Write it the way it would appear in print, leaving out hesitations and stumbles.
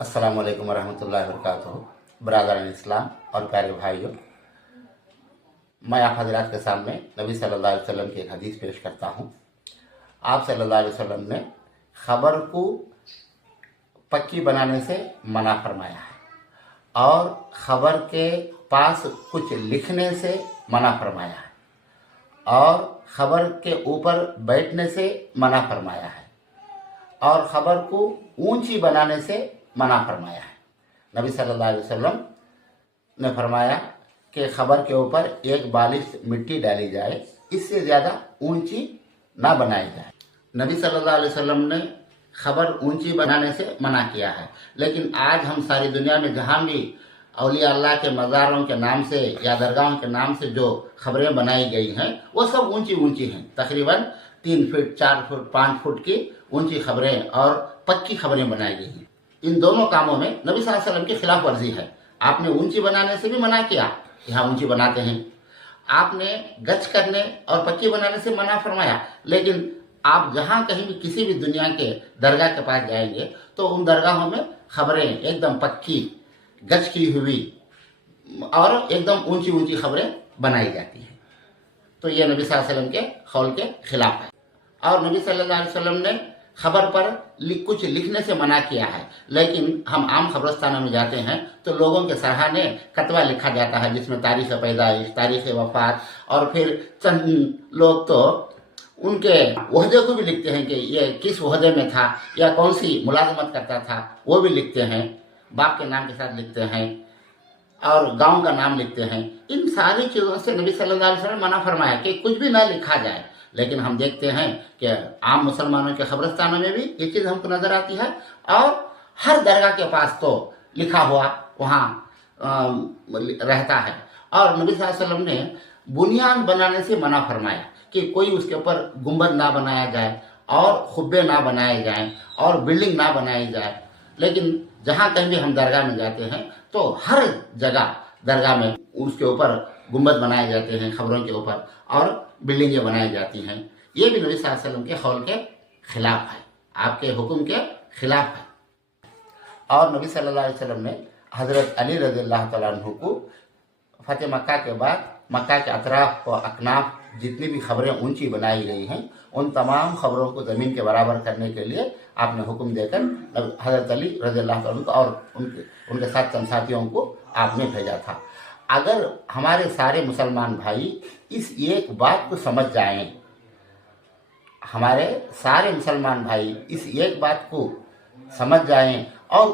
अस्सलाम वालेकुम वरहमतुल्लाहि वबरकातुहू। बरादरान इस्लाम और प्यारे भाइयों, मैं आप हजरात के सामने नबी सल्लल्लाहु अलैहि वसल्लम की एक हदीस पेश करता हूँ। आप सल्लल्लाहु अलैहि वसल्लम ने खबर को पक्की बनाने से मना फरमाया है और खबर के पास कुछ लिखने से मना फरमाया है और खबर के ऊपर बैठने से मना फरमाया है और खबर को ऊंची बनाने से मना फरमाया है। नबी सल्लल्लाहु अलैहि वसल्लम ने फरमाया कि खबर के ऊपर एक बालिश मिट्टी डाली जाए, इससे ज़्यादा ऊंची ना बनाई जाए। नबी सल्लल्लाहु अलैहि वसल्लम ने खबर ऊंची बनाने से मना किया है, लेकिन आज हम सारी दुनिया में जहाँ भी औलिया अल्लाह के मज़ारों के नाम से या दरगाहों के नाम से जो खबरें बनाई गई हैं वो सब ऊंची ऊंची हैं। तकरीबन 3 फुट 4 फुट 5 फुट की ऊंची खबरें और पक्की खबरें बनाई गई हैं। इन दोनों कामों में नबी सल्लल्लाहु अलैहि वसल्लम की खिलाफ वर्जी है। आपने ऊंची बनाने से भी मना किया कि हाँ ऊंची बनाते हैं, आपने गच करने और पक्की बनाने से मना फरमाया, लेकिन आप जहाँ कहीं भी किसी भी दुनिया के दरगाह के पास जाएंगे तो उन दरगाहों में खबरें एकदम पक्की गच की हुई और एकदम ऊंची ऊंची खबरें बनाई जाती हैं। तो ये नबी सल्लल्लाहु अलैहि वसल्लम के कौल के खिलाफ है। और नबी सल्लल्लाहु अलैहि वसल्लम ने खबर पर कुछ लिखने से मना किया है, लेकिन हम आम खबरस्तानों में जाते हैं तो लोगों के सराहने कतवा लिखा जाता है जिसमें तारीख पैदाइश, तारीख वफात और फिर चंद लोग तो उनके ओहदे को भी लिखते हैं कि ये किस ओहदे में था या कौन सी मुलाजमत करता था, वो भी लिखते हैं, बाप के नाम के साथ लिखते हैं और गांव का नाम लिखते हैं। इन सारी चीज़ों से नबी सल्लल्लाहु अलैहि वसल्लम मना फरमाया कि कुछ भी ना लिखा जाए, लेकिन हम देखते हैं कि आम मुसलमानों के खबरस्तानों में भी ये चीज़ हमको नज़र आती है और हर दरगाह के पास तो लिखा हुआ वहाँ रहता है। और नबी सल्लल्लाहु अलैहि वसल्लम ने बुनियाद बनाने से मना फरमाया कि कोई उसके ऊपर गुंबद ना बनाया जाए और खुब्बे ना बनाए जाएं और बिल्डिंग ना बनाई जाए। लेकिन जहाँ कहीं भी हम दरगाह में जाते हैं तो हर जगह दरगाह में उसके ऊपर गुंबद बनाए जाते हैं, खबरों के ऊपर, और बिल्डिंगें बनाई जाती हैं। ये भी नबी सल्लल्लाहु अलैहि वसल्लम के कौल के खिलाफ है, आपके हुक्म के खिलाफ है। और नबी सल्लल्लाहु अलैहि वसल्लम ने हज़रत अली रज़ियल्लाहु तआला अन्हु को फतेह मक्का के बाद मक्का के अतराफ और अकनाफ जितनी भी खबरें ऊंची बनाई गई हैं उन तमाम खबरों को ज़मीन के बराबर करने के लिए आपने हुक्म देकर हज़रत अली रज़ियल्लाहु तआला अन्हु को और उनके साथ चंद साथियों को आपने भेजा था। अगर हमारे सारे मुसलमान भाई इस एक बात को समझ जाएं, हमारे सारे मुसलमान भाई इस एक बात को समझ जाएं और